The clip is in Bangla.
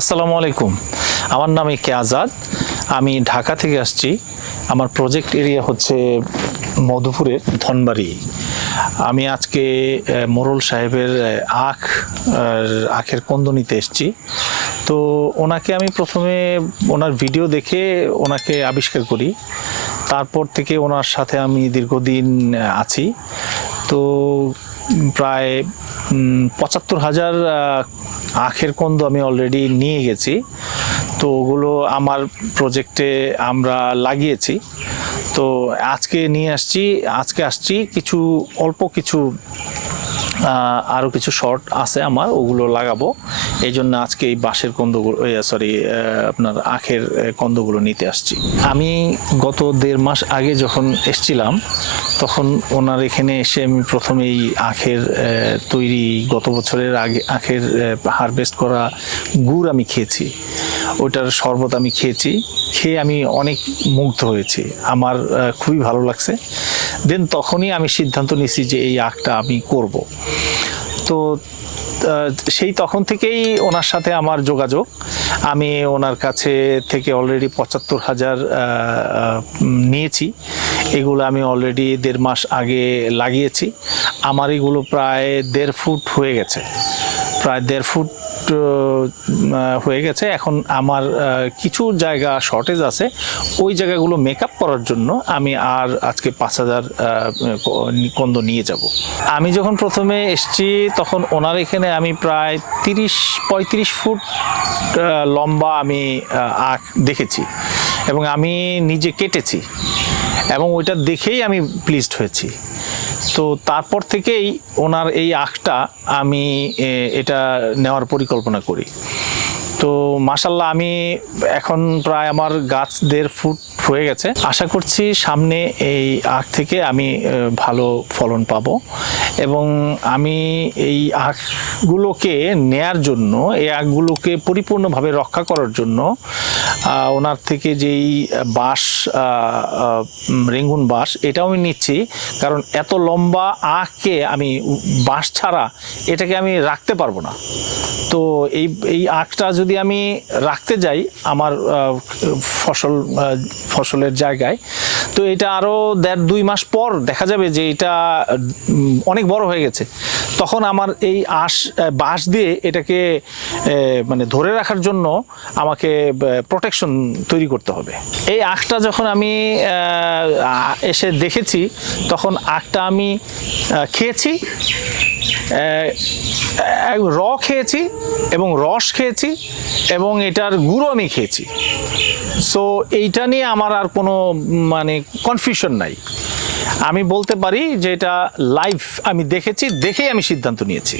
আসসালামু আলাইকুম। আমার নাম এ কে আজাদ। আমি ঢাকা থেকে আসছি। আমার প্রজেক্ট এরিয়া হচ্ছে মধুপুরের ধনবাড়ি। আমি আজকে মোরল সাহেবের আখ আখের কন্দ নিতে এসেছি। তো ওনাকে আমি প্রথমে ওনার ভিডিও দেখে ওনাকে আবিষ্কার করি। তারপর থেকে ওনার সাথে আমি দীর্ঘদিন আছি। তো প্রায় পঁচাত্তর হাজার আখের কন্দ আমি অলরেডি নিয়ে গেছি। তো ওগুলো আমার প্রজেক্টে আমরা লাগিয়েছি। তো আজকে নিয়ে আসছি, আজকে আসছি, কিছু, অল্প কিছু আরও কিছু শর্ট আছে আমার, ওগুলো লাগাবো। এই জন্য আজকে এই বাঁশের কন্দগুলো সরি আপনার আখের কন্দগুলো নিতে আসছি। আমি গত দেড় মাস আগে যখন এসছিলাম, তখন ওনার এখানে এসে আমি প্রথমে এই আখের তৈরি গত বছরের আগে, আখের হারভেস্ট করা গুড় আমি খেয়েছি। ওইটার শরবত আমি খেয়েছি। খেয়ে আমি অনেক মুগ্ধ হয়েছি। আমার খুবই ভালো লাগছে। দেন তখনই আমি সিদ্ধান্ত নিয়েছি যে এই আখটা আমি করব। তো সেই তখন থেকেই ওনার সাথে আমার যোগাযোগ। আমি ওনার কাছে থেকে অলরেডি পঁচাত্তর হাজার নিয়েছি। এগুলো আমি অলরেডি দেড় মাস আগে লাগিয়েছি। আমার এগুলো প্রায় দেড় ফুট হয়ে গেছে। প্রায় দেড় ফুট হয়ে গেছে। এখন আমার কিছু জায়গা শর্টেজ আছে। ওই জায়গাগুলো মেকআপ করার জন্য আমি আর আজকে পাঁচ হাজার কন্দ নিয়ে যাব। আমি যখন প্রথমে এসছি, তখন ওনার এখানে আমি প্রায় তিরিশ, পঁয়ত্রিশ ফুট লম্বা আমি আখ দেখেছি এবং আমি নিজে কেটেছি এবং ওইটা দেখেই আমি প্লিজড হয়েছি। তো তারপর থেকেই ওনার এই আখটা আমি এটা নেওয়ার পরিকল্পনা করি। তো মাসাল্লাহ আমি এখন প্রায় আমার গাছ দেড় ফুট হয়ে গেছে। আশা করছি সামনে এই আখ থেকে আমি ভালো ফলন পাব এবং আমি এই আখগুলোকে নেয়ার জন্য, এই আখগুলোকে পরিপূর্ণভাবে রক্ষা করার জন্য ওনার থেকে যেই বাঁশ রেঙ্গুন বাঁশ, এটাও আমি নিচ্ছি। কারণ এত লম্বা আখকে আমি বাঁশ ছাড়া এটাকে আমি রাখতে পারব না। তো এই এই আখটা যদি আমি রাখতে যাই আমার ফসল ফসলের জায়গায়, তো এটা আরও দেড় দুই মাস পর দেখা যাবে যে এটা অনেক বড় হয়ে গেছে। তখন আমার এই আঁশ বাঁশ দিয়ে এটাকে মানে ধরে রাখার জন্য আমাকে প্রোটেকশন তৈরি করতে হবে। এই আখটা যখন আমি এসে দেখেছি, তখন আখটা আমি খেয়েছি র খেয়েছি এবং রস খেয়েছি এবং এটার গুঁড়ো আমি খেয়েছি। সো এইটা নিয়ে আমার আর কোনো মানে কনফিউশন নাই। আমি বলতে পারি যে এটা লাইভ আমি দেখেছি, দেখেই আমি সিদ্ধান্ত নিয়েছি।